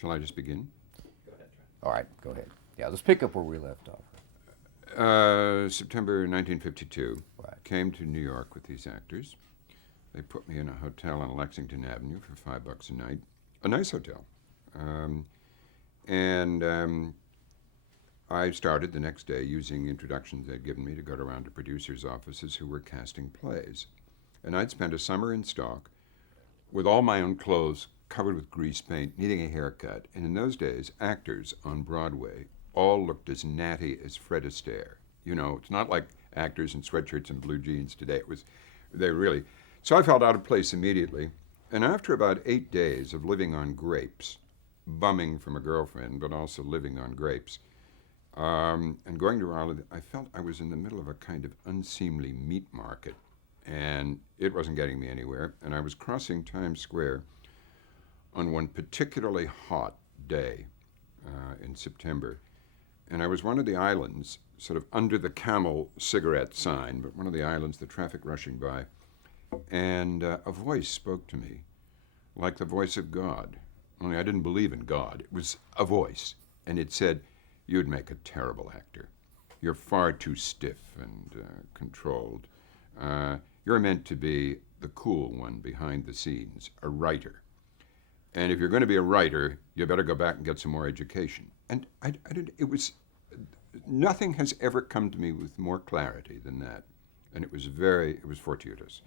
Shall I just begin? Go ahead, Trent. All right, go ahead. Yeah, let's pick up where we left off. September 1952. Right. Came to New York with these actors. They put me in a hotel on Lexington Avenue for $5 a night. A nice hotel. And I started the next day using introductions they'd given me to go around to producers' offices who were casting plays. And I'd spent a summer in stock with all my own clothes covered with grease paint, needing a haircut. And in those days, actors on Broadway all looked as natty as Fred Astaire. You know, it's not like actors in sweatshirts and blue jeans today. They really. So I felt out of place immediately. And after about 8 days of living on grapes, bumming from a girlfriend, but also living on grapes, and going to Raleigh, I felt I was in the middle of a kind of unseemly meat market. And it wasn't getting me anywhere. And I was crossing Times Square on one particularly hot day in September. And I was one of the islands, sort of under the Camel cigarette sign, but one of the islands, the traffic rushing by. And a voice spoke to me, like the voice of God. Only I didn't believe in God. It was a voice. And it said, "You'd make a terrible actor. You're far too stiff and controlled. You're meant to be the cool one behind the scenes, a writer. And if you're going to be a writer, you better go back and get some more education." And I did. It was nothing has ever come to me with more clarity than that, and it was fortuitous,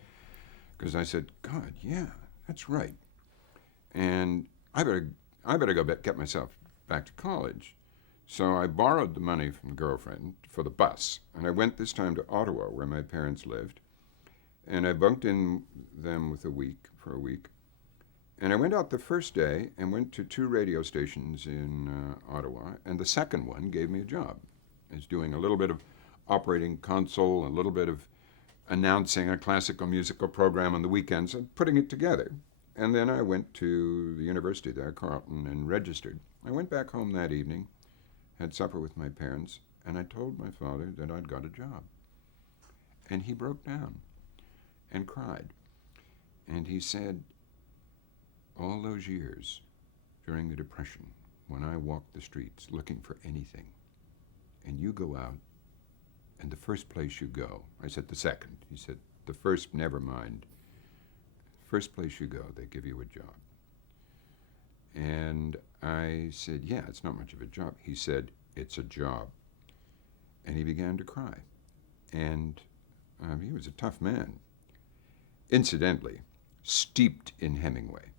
because I said, "God, yeah, that's right." And I better go get myself back to college. So I borrowed the money from the girlfriend for the bus, and I went this time to Ottawa, where my parents lived, and I bunked in them for a week. And I went out the first day and went to 2 radio stations in Ottawa, and the second one gave me a job. I was doing a little bit of operating console, a little bit of announcing a classical musical program on the weekends, and putting it together. And then I went to the university there, Carleton, and registered. I went back home that evening, had supper with my parents, and I told my father that I'd got a job. And he broke down and cried. And he said, "All those years during the Depression, when I walked the streets looking for anything, and you go out, and the first place you go," I said, "The second." He said, "The first, never mind. First place you go, they give you a job." And I said, "Yeah, it's not much of a job." He said, "It's a job." And he began to cry. And he was a tough man. Incidentally, steeped in Hemingway,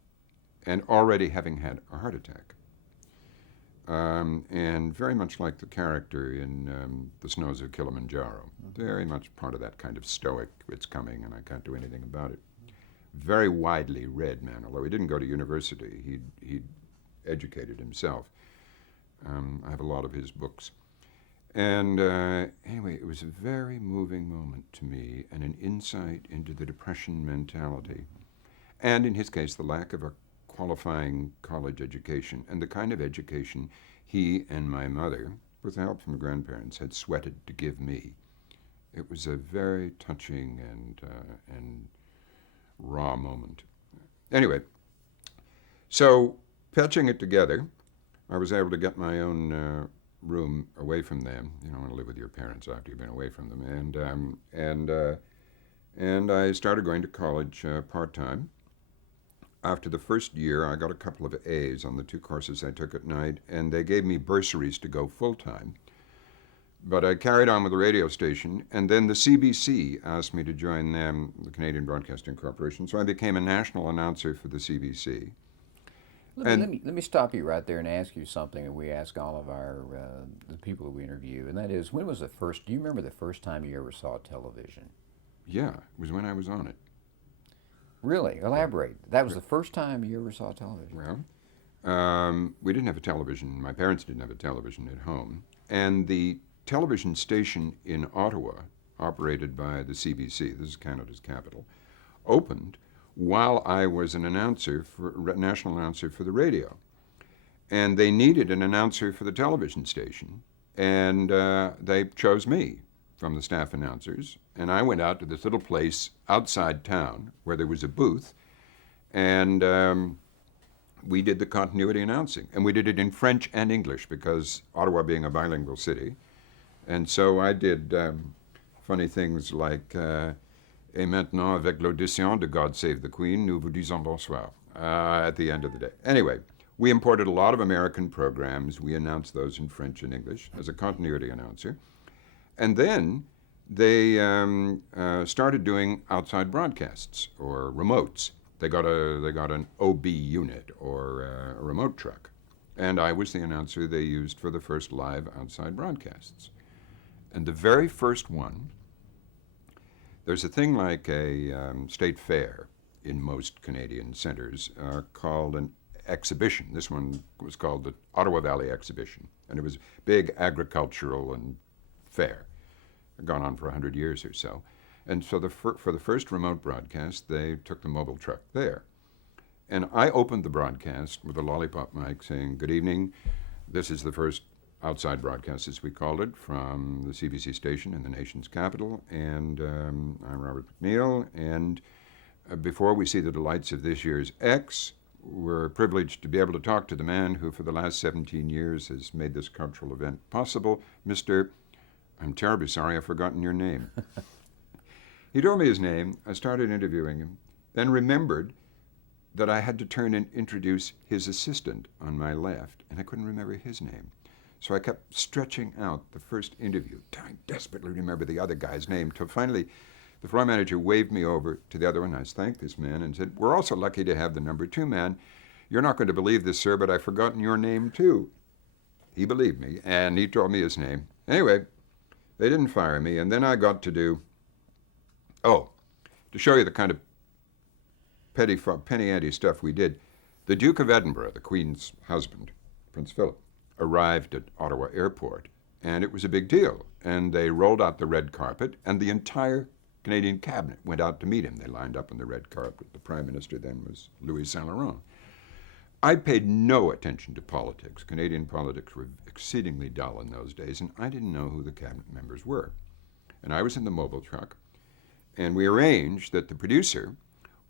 and already having had a heart attack. And very much like the character in The Snows of Kilimanjaro. Very much part of that kind of stoic, it's coming and I can't do anything about it. Very widely read man, although he didn't go to university. He'd educated himself. I have a lot of his books. And anyway, it was a very moving moment to me, and an insight into the Depression mentality. And in his case, the lack of a qualifying college education, and the kind of education he and my mother, with help from grandparents, had sweated to give me. It was a very touching and raw moment. Anyway, so patching it together, I was able to get my own room away from them. You don't want to live with your parents after you've been away from them. And I started going to college part-time. After the first year, I got a couple of A's on the 2 courses I took at night, and they gave me bursaries to go full-time. But I carried on with the radio station, and then the CBC asked me to join them, the Canadian Broadcasting Corporation, so I became a national announcer for the CBC. Let me stop you right there and ask you something that we ask all of our the people that we interview, and that is, when was the first? Do you remember the first time you ever saw television? Yeah, it was when I was on it. Really? Elaborate. That was the first time you ever saw television? Well, we didn't have a television. My parents didn't have a television at home. And the television station in Ottawa, operated by the CBC, this is Canada's capital, opened while I was an announcer, national announcer for the radio. And they needed an announcer for the television station. And they chose me from the staff announcers, and I went out to this little place outside town where there was a booth, and we did the continuity announcing. And we did it in French and English because Ottawa being a bilingual city. And so I did funny things like, Et maintenant, avec l'audition de God Save the Queen, nous vous disons bonsoir at the end of the day. Anyway, we imported a lot of American programs. We announced those in French and English as a continuity announcer. And then they started doing outside broadcasts or remotes. They got an OB unit or a remote truck. And I was the announcer they used for the first live outside broadcasts. And the very first one, there's a thing like a state fair in most Canadian centers called an exhibition. This one was called the Ottawa Valley Exhibition. And it was big agricultural and fair. It had gone on for 100 years or so. And so for the first remote broadcast, they took the mobile truck there. And I opened the broadcast with a lollipop mic saying, "Good evening. This is the first outside broadcast, as we called it, from the CBC station in the nation's capital. And I'm Robert MacNeil. And before we see the delights of this year's X, we're privileged to be able to talk to the man who for the last 17 years has made this cultural event possible, Mr. I'm terribly sorry, I've forgotten your name." He told me his name. I started interviewing him, then remembered that I had to turn and introduce his assistant on my left, and I couldn't remember his name. So I kept stretching out the first interview, trying desperately to remember the other guy's name, till finally the floor manager waved me over to the other one. I thanked this man and said, "We're also lucky to have the number 2 man. You're not going to believe this, sir, but I've forgotten your name too." He believed me, and he told me his name. Anyway, they didn't fire me, and then I got to do, to show you the kind of penny ante stuff we did, the Duke of Edinburgh, the Queen's husband, Prince Philip, arrived at Ottawa Airport, and it was a big deal. And they rolled out the red carpet, and the entire Canadian cabinet went out to meet him. They lined up on the red carpet. The Prime Minister then was Louis Saint Laurent. I paid no attention to politics. Canadian politics were exceedingly dull in those days, and I didn't know who the cabinet members were. And I was in the mobile truck, and we arranged that the producer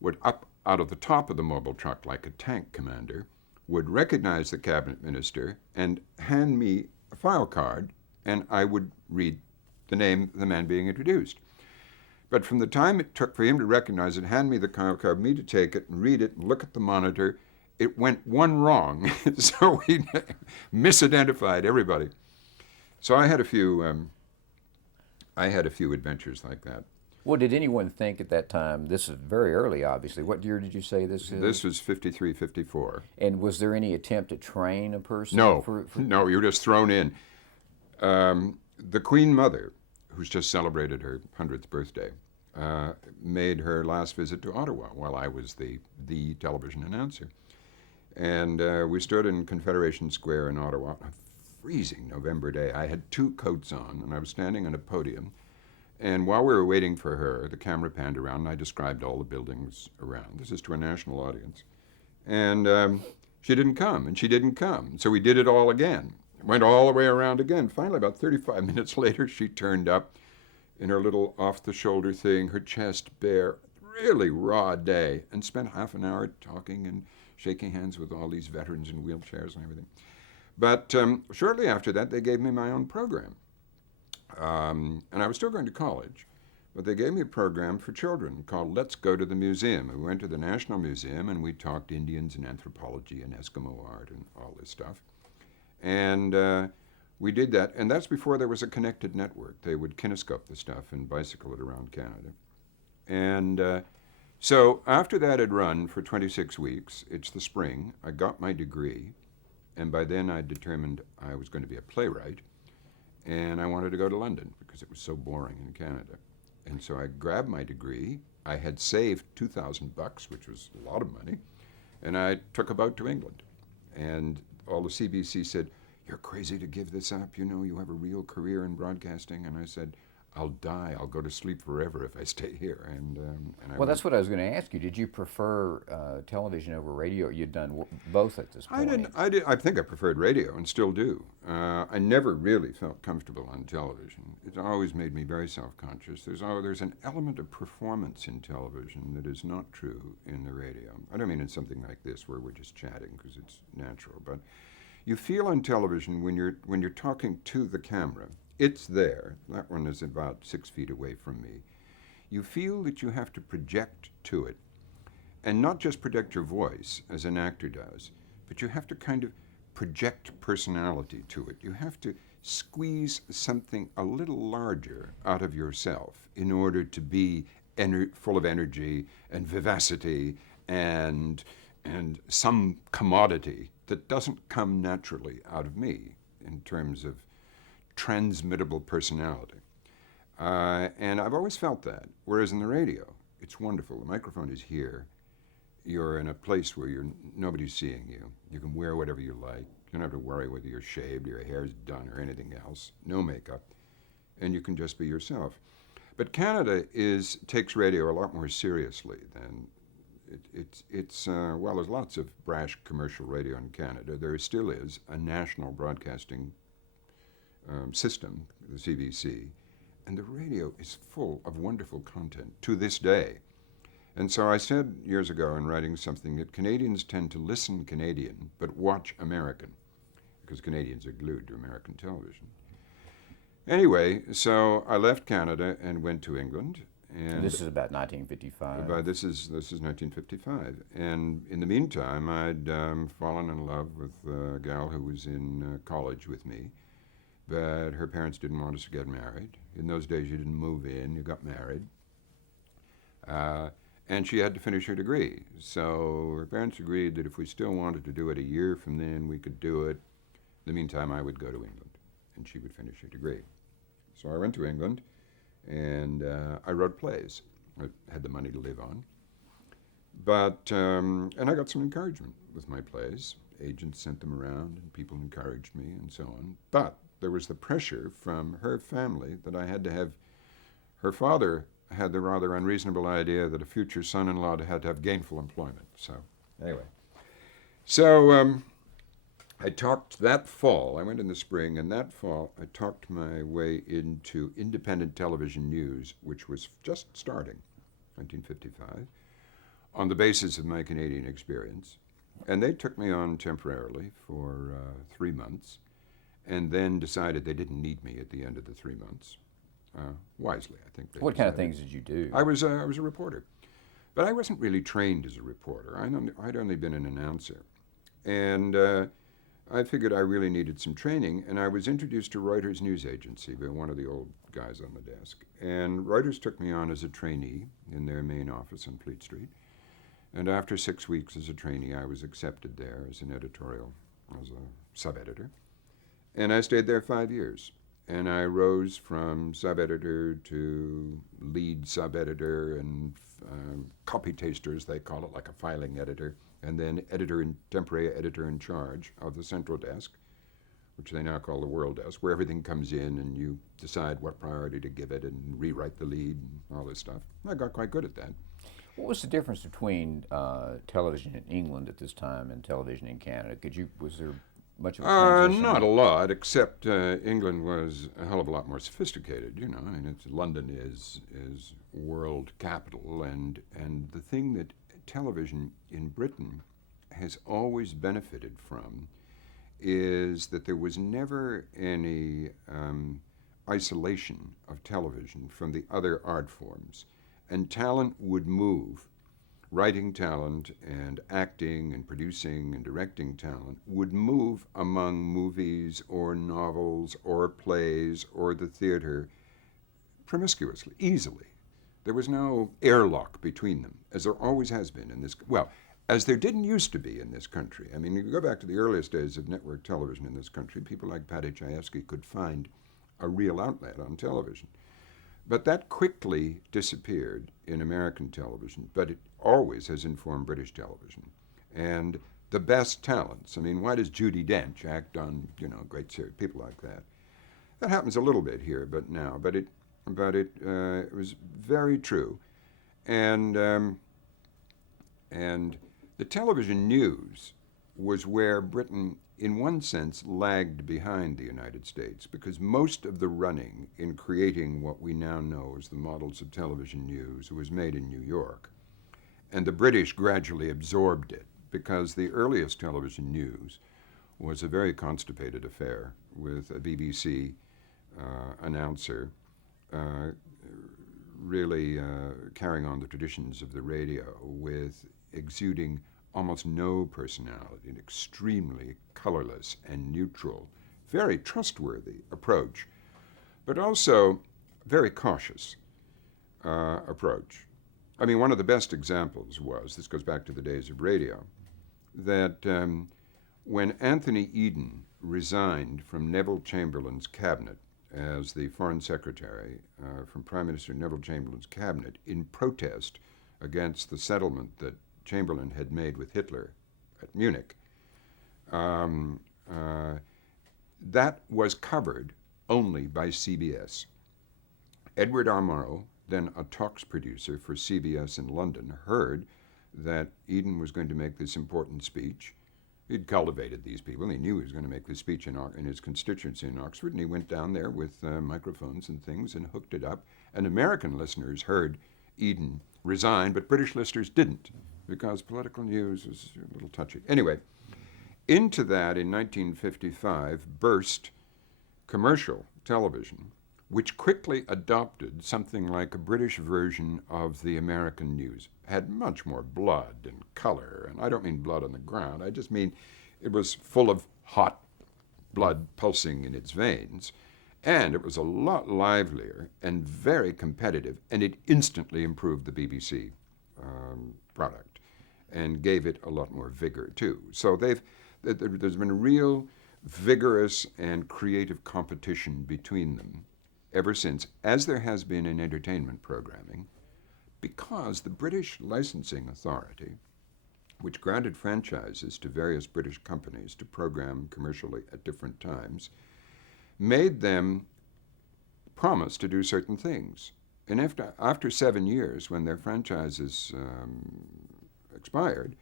would up out of the top of the mobile truck like a tank commander, would recognize the cabinet minister and hand me a file card, and I would read the name of the man being introduced. But from the time it took for him to recognize it, hand me the file card, me to take it and read it and look at the monitor, it went one wrong, so we misidentified everybody. So I had a few adventures like that. Well, did anyone think at that time, this is very early, obviously. What year did you say this is? This was 53, 54. And was there any attempt to train a person? No, no, you were just thrown in. The Queen Mother, who's just celebrated her 100th birthday, made her last visit to Ottawa while I was the television announcer. And we stood in Confederation Square in Ottawa on a freezing November day. I had 2 coats on, and I was standing on a podium. And while we were waiting for her, the camera panned around, and I described all the buildings around. This is to a national audience. And she didn't come, and she didn't come. So we did it all again. Went all the way around again. Finally, about 35 minutes later, she turned up in her little off-the-shoulder thing, her chest bare, really raw day, and spent half an hour talking and shaking hands with all these veterans in wheelchairs and everything. But shortly after that, they gave me my own program. And I was still going to college, but they gave me a program for children called Let's Go to the Museum. We went to the National Museum, and we talked Indians and anthropology and Eskimo art and all this stuff. And we did that, and that's before there was a connected network. They would kinescope the stuff and bicycle it around Canada. And so after that had run for 26 weeks, it's the spring, I got my degree, and by then I determined I was going to be a playwright. And I wanted to go to London because it was so boring in Canada. And so I grabbed my degree. I had saved $2,000, which was a lot of money, and I took a boat to England. And all the CBC said, "You're crazy to give this up. You know, you have a real career in broadcasting." And I said, I'll die. I'll go to sleep forever if I stay here. And I Well, went. that's what I was going to ask you. Did you prefer television over radio? You'd done both at this I didn't. point. I did. I think I preferred radio, and still do. I never really felt comfortable on television. It's always made me very self-conscious. There's an element of performance in television that is not true in the radio. I don't mean in something like this where we're just chatting because it's natural, but you feel on television when you're talking to the camera. It's there. That one is about 6 feet away from me. You feel that you have to project to it, and not just project your voice as an actor does, but you have to kind of project personality to it. You have to squeeze something a little larger out of yourself in order to be full of energy and vivacity and some commodity that doesn't come naturally out of me in terms of transmittable personality. And I've always felt that. Whereas in the radio, it's wonderful. The microphone is here. You're in a place where nobody's seeing you. You can wear whatever you like. You don't have to worry whether you're shaved, your hair's done, or anything else. No makeup. And you can just be yourself. But Canada takes radio a lot more seriously than well, there's lots of brash commercial radio in Canada. There still is a national broadcasting system, the CBC, and the radio is full of wonderful content to this day. And so I said years ago in writing something that Canadians tend to listen Canadian but watch American, because Canadians are glued to American television. Anyway, so I left Canada and went to England. And This is about 1955. this is 1955, and in the meantime, I'd fallen in love with a gal who was in college with me, but her parents didn't want us to get married. In those days, you didn't move in; you got married, and she had to finish her degree. So her parents agreed that if we still wanted to do it a year from then, we could do it. In the meantime, I would go to England, and she would finish her degree. So I went to England. And I wrote plays. I had the money to live on. But, and I got some encouragement with my plays. Agents sent them around, and people encouraged me, and so on. But there was the pressure from her family that I had to have. Her father had the rather unreasonable idea that a future son-in-law had to have gainful employment. So, anyway. So, I talked that fall, I went in the spring, and that fall I talked my way into independent television news, which was just starting, 1955, on the basis of my Canadian experience. And they took me on temporarily for 3 months, and then decided they didn't need me at the end of the 3 months. Wisely, I think. What kind of things did you do? I was a reporter. But I wasn't really trained as a reporter. I'd only been an announcer. And I figured I really needed some training, and I was introduced to Reuters News Agency by one of the old guys on the desk. And Reuters took me on as a trainee in their main office on Fleet Street. And after 6 weeks as a trainee, I was accepted there as as a sub-editor. And I stayed there 5 years. And I rose from sub-editor to lead sub-editor and copy taster, as they call it, like a filing editor, and then temporary editor in charge of the central desk, which they now call the world desk, where everything comes in and you decide what priority to give it and rewrite the lead and all this stuff. I got quite good at that. What was the difference between television in England at this time and television in Canada? Was there much of a transition? Not a lot, except England was a hell of a lot more sophisticated. You know, I mean, London is world capital, and the thing that television in Britain has always benefited from is that there was never any isolation of television from the other art forms, and talent would move. Writing talent and acting and producing and directing talent would move among movies or novels or plays or the theater promiscuously, easily. There was no airlock between them, as there always has been in this, well, as there didn't used to be in this country. I mean, you go back to the earliest days of network television in this country, people like Patty Chayefsky could find a real outlet on television. But that quickly disappeared in American television, but it always has informed British television. And the best talents, I mean, why does Judi Dench act on, great series, people like that? That happens a little bit here, but but it was very true. And, and the television news was where Britain, in one sense, lagged behind the United States, because most of the running in creating what we now know as the models of television news was made in New York. And the British gradually absorbed it, because the earliest television news was a very constipated affair with a BBC announcer really carrying on the traditions of the radio with exuding almost no personality, an extremely colorless and neutral, very trustworthy approach, but also very cautious approach. I mean, one of the best examples was, this goes back to the days of radio, that when Anthony Eden resigned from Neville Chamberlain's cabinet as the foreign secretary from Prime Minister Neville Chamberlain's cabinet in protest against the settlement that Chamberlain had made with Hitler at Munich, that was covered only by CBS. Edward R. Murrow, then a talks producer for CBS in London, heard that Eden was going to make this important speech. He'd cultivated these people, and he knew he was going to make this speech in his constituency in Oxford, and he went down there with microphones and things and hooked it up. And American listeners heard Eden resign, but British listeners didn't, because political news was a little touchy. Anyway, into that, in 1955, burst commercial television, which quickly adopted something like a British version of the American news. Had much more blood and color, and I don't mean blood on the ground, I just mean it was full of hot blood pulsing in its veins, and it was a lot livelier and very competitive, and it instantly improved the BBC product and gave it a lot more vigor too. So there's been a real vigorous and creative competition between them ever since, as there has been in entertainment programming, because the British Licensing Authority, which granted franchises to various British companies to program commercially at different times, made them promise to do certain things. And after 7 years, when their franchises expired,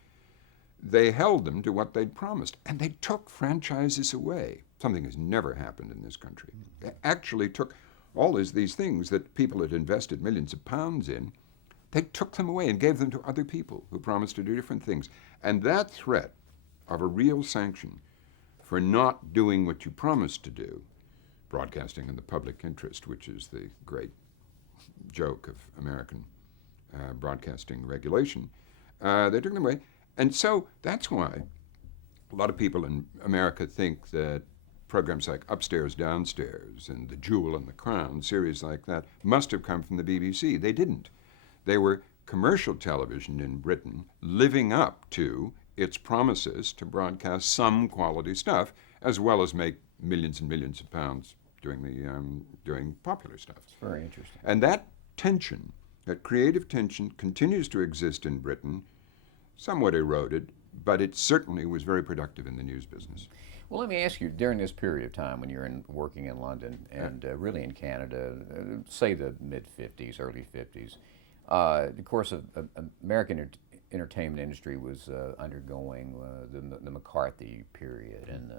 they held them to what they'd promised, and they took franchises away. Something has never happened in this country. They actually took all these things that people had invested millions of pounds in, they took them away and gave them to other people who promised to do different things. And that threat of a real sanction for not doing what you promised to do, broadcasting in the public interest, which is the great joke of American broadcasting regulation, they took them away. And so that's why a lot of people in America think that programs like Upstairs, Downstairs, and The Jewel and the Crown, series like that, must have come from the BBC. They didn't. They were commercial television in Britain living up to its promises to broadcast some quality stuff, as well as make millions and millions of pounds doing popular stuff. It's very interesting. And that tension, that creative tension, continues to exist in Britain, somewhat eroded, but it certainly was very productive in the news business. Well, let me ask you, during this period of time when you're working in London and really in Canada, say the mid-50s, early 50s, of course, American entertainment industry was undergoing the McCarthy period and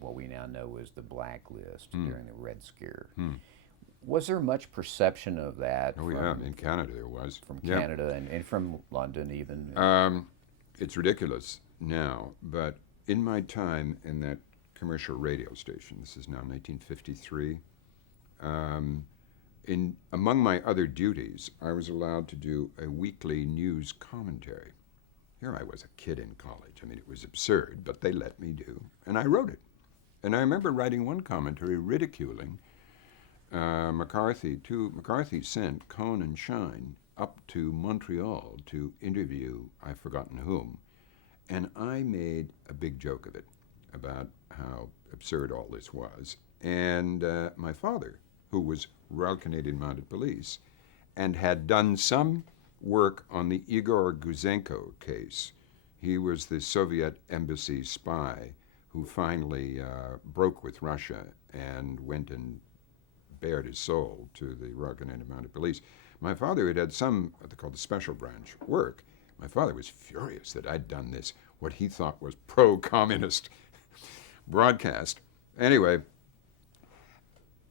what we now know as the blacklist during the Red Scare. Was there much perception of that? Oh, yeah, in Canada there was. From Canada and from London even? It's ridiculous now, but in my time in that commercial radio station, this is now 1953, among my other duties, I was allowed to do a weekly news commentary. Here I was, a kid in college. I mean, it was absurd, but they let me do, and I wrote it. And I remember writing one commentary ridiculing McCarthy. McCarthy sent Cohn and Shine up to Montreal to interview I've forgotten whom, and I made a big joke of it about how absurd all this was. And my father, who was Royal Canadian Mounted Police and had done some work on the Igor Guzenko case. He was the Soviet embassy spy who finally broke with Russia and went and bared his soul to the Royal Canadian Mounted Police. My father had had some, what they called the special branch work. My father was furious that I'd done this, what he thought was pro-communist broadcast. Anyway,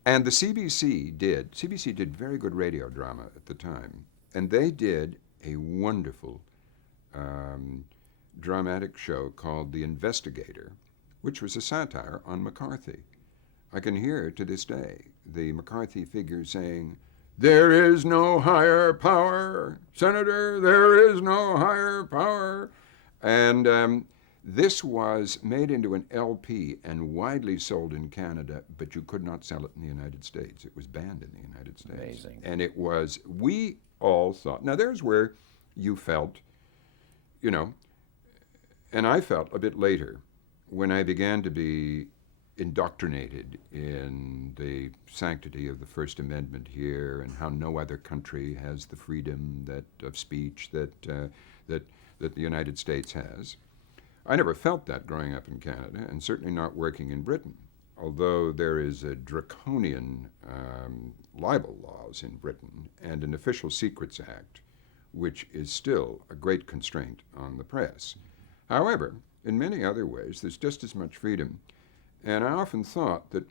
and the CBC did very good radio drama at the time, and they did a wonderful dramatic show called The Investigator, which was a satire on McCarthy. I can hear to this day the McCarthy figure saying, "There is no higher power, Senator, there is no higher power." And this was made into an LP and widely sold in Canada, but you could not sell it in the United States. It was banned in the United States. Amazing. And it was, we all thought, now there's where you felt, you know, and I felt a bit later when I began to be indoctrinated in the sanctity of the First Amendment here and how no other country has the freedom of speech that the United States has. I never felt that growing up in Canada, and certainly not working in Britain, although there is a draconian libel laws in Britain and an Official Secrets Act, which is still a great constraint on the press. However, in many other ways, there's just as much freedom. And I often thought that,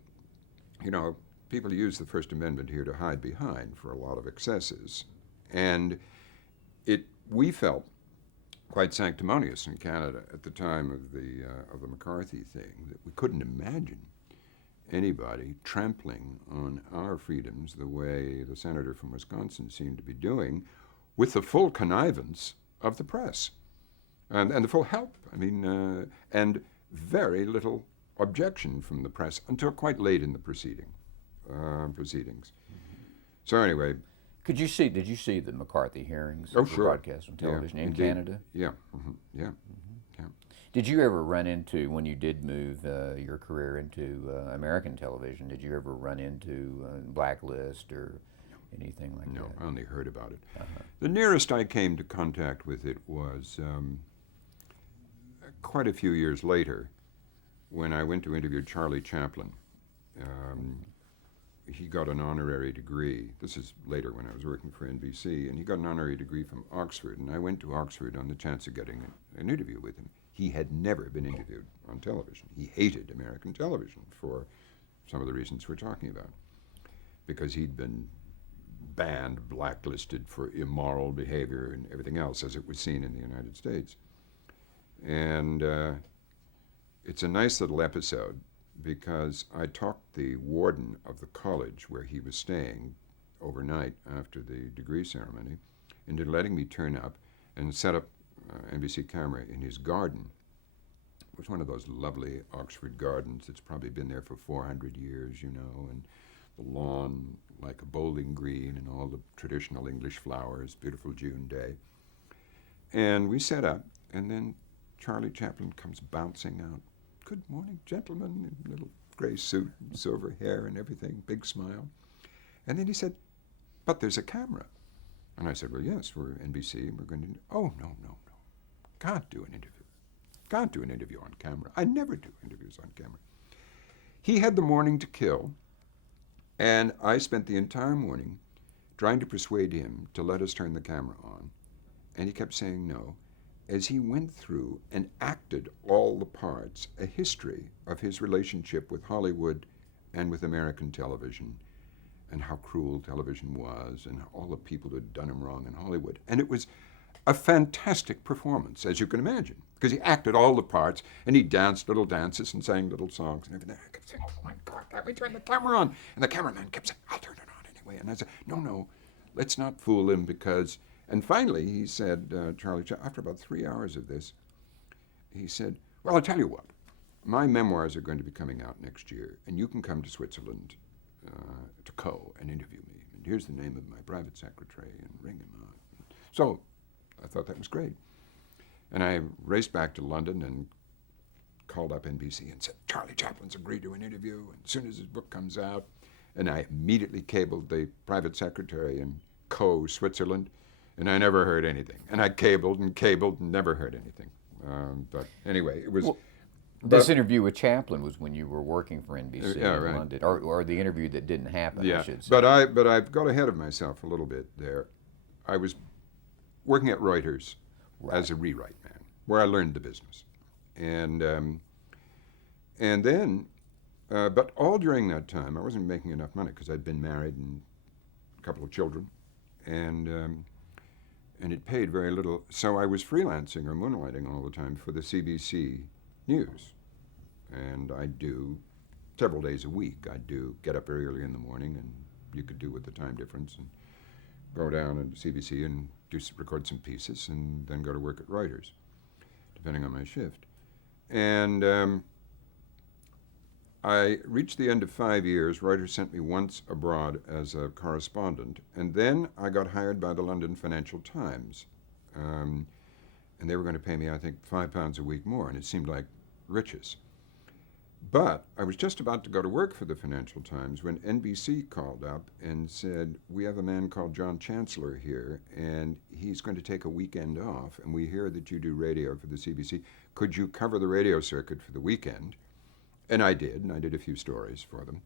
you know, people use the First Amendment here to hide behind for a lot of excesses. And we felt quite sanctimonious in Canada at the time of the McCarthy thing, that we couldn't imagine anybody trampling on our freedoms the way the senator from Wisconsin seemed to be doing, with the full connivance of the press and the full help. I mean, and very little objection from the press until quite late in the proceedings. So anyway. Did you see the McCarthy hearings? Oh, sure. Broadcast on television in indeed. Canada? Yeah, yeah. Did you ever run into, when you did move your career into American television, did you ever run into Blacklist or anything like that? No, I only heard about it. Uh-huh. The nearest I came to contact with it was quite a few years later when I went to interview Charlie Chaplin. He got an honorary degree. This is later when I was working for NBC, and he got an honorary degree from Oxford, and I went to Oxford on the chance of getting an interview with him. He had never been interviewed on television. He hated American television for some of the reasons we're talking about, because he'd been banned, blacklisted for immoral behavior and everything else as it was seen in the United States. And it's a nice little episode, because I talked the warden of the college where he was staying overnight after the degree ceremony into letting me turn up and set up NBC camera in his garden. It was one of those lovely Oxford gardens that's probably been there for 400 years, you know, and the lawn like a bowling green and all the traditional English flowers, beautiful June day. And we set up, and then Charlie Chaplin comes bouncing out. "Good morning, gentlemen," in a little gray suit, and silver hair and everything, big smile. And then he said, "But there's a camera." And I said, "Well, yes, we're NBC, and we're going to..." "Oh, no. Can't do an interview. Can't do an interview on camera. I never do interviews on camera." He had the morning to kill, and I spent the entire morning trying to persuade him to let us turn the camera on. And he kept saying no, as he went through and acted all the parts, a history of his relationship with Hollywood and with American television, and how cruel television was, and all the people who had done him wrong in Hollywood. And it was a fantastic performance, as you can imagine, because he acted all the parts, and he danced little dances and sang little songs and everything. I kept saying, "Oh my God, let me turn the camera on." And the cameraman kept saying, "I'll turn it on anyway." And I said, no, let's not fool him, because... And finally, he said, Charlie, after about 3 hours of this, he said, "Well, I'll tell you what. My memoirs are going to be coming out next year, and you can come to Switzerland to Co. and interview me. And here's the name of my private secretary, and ring him up." So I thought that was great. And I raced back to London and called up NBC and said, "Charlie Chaplin's agreed to an interview, and as soon as his book comes out." And I immediately cabled the private secretary in Co. Switzerland, and I never heard anything. And I cabled and never heard anything. But anyway, it was... This interview with Chaplin was when you were working for NBC yeah, in right. London, or the interview that didn't happen, I Yeah, should say. but I've got ahead of myself a little bit there. I was working at Reuters Right. as a rewrite man, where I learned the business, and then, but all during that time, I wasn't making enough money because I'd been married and a couple of children, and it paid very little. So I was freelancing or moonlighting all the time for the CBC News, and I'd do several days a week. I'd get up very early in the morning, and you could do with the time difference, and go down to CBC and record some pieces, and then go to work at Reuters, depending on my shift. And I reached the end of 5 years. Reuters sent me once abroad as a correspondent, and then I got hired by the London Financial Times, and they were going to pay me, I think, £5 a week more, and it seemed like riches. But I was just about to go to work for the Financial Times when NBC called up and said, "We have a man called John Chancellor here, and he's going to take a weekend off, and we hear that you do radio for the CBC. Could you cover the radio circuit for the weekend?" And I did a few stories for them.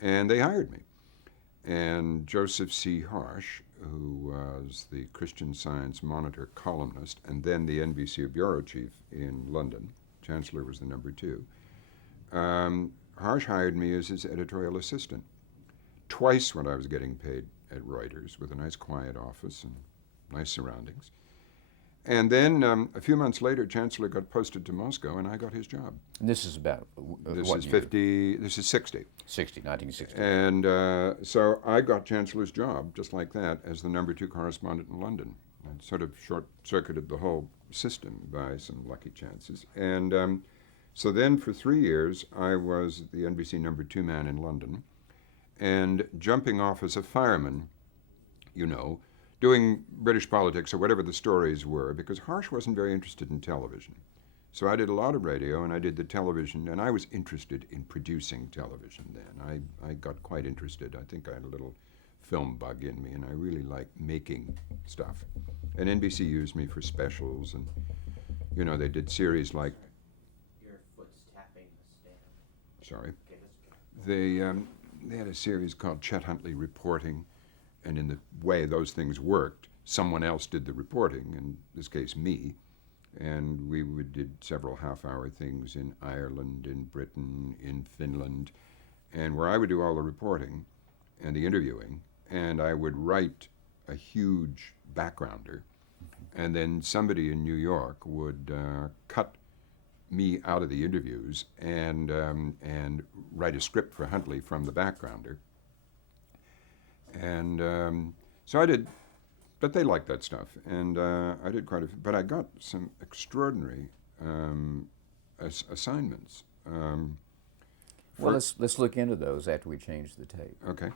And they hired me. And Joseph C. Harsh, who was the Christian Science Monitor columnist and then the NBC bureau chief in London, Chancellor was the number 2, Harsh hired me as his editorial assistant. Twice what I was getting paid at Reuters, with a nice quiet office and nice surroundings. And then a few months later, Chancellor got posted to Moscow, and I got his job. And this is about This what is year? 50. This is 60. 1960. And so I got Chancellor's job, just like that, as the number 2 correspondent in London. I sort of short-circuited the whole system by some lucky chances. And so then for 3 years, I was the NBC number 2 man in London, and jumping off as a fireman, doing British politics or whatever the stories were, because Harsh wasn't very interested in television. So I did a lot of radio, and I did the television, and I was interested in producing television then. I got quite interested. I think I had a little film bug in me, and I really liked making stuff. And NBC used me for specials, and, they did series like... Your foot's tapping the stand. Sorry. Okay, that's good. They had a series called Chet Huntley Reporting, and in the way those things worked, someone else did the reporting, in this case me, and we did several half-hour things in Ireland, in Britain, in Finland, and where I would do all the reporting and the interviewing, and I would write a huge backgrounder, and then somebody in New York would cut me out of the interviews and write a script for Huntley from the backgrounder. And so I did, but they liked that stuff, and I did quite a few, but I got some extraordinary assignments. Well, let's look into those after we change the tape. Okay.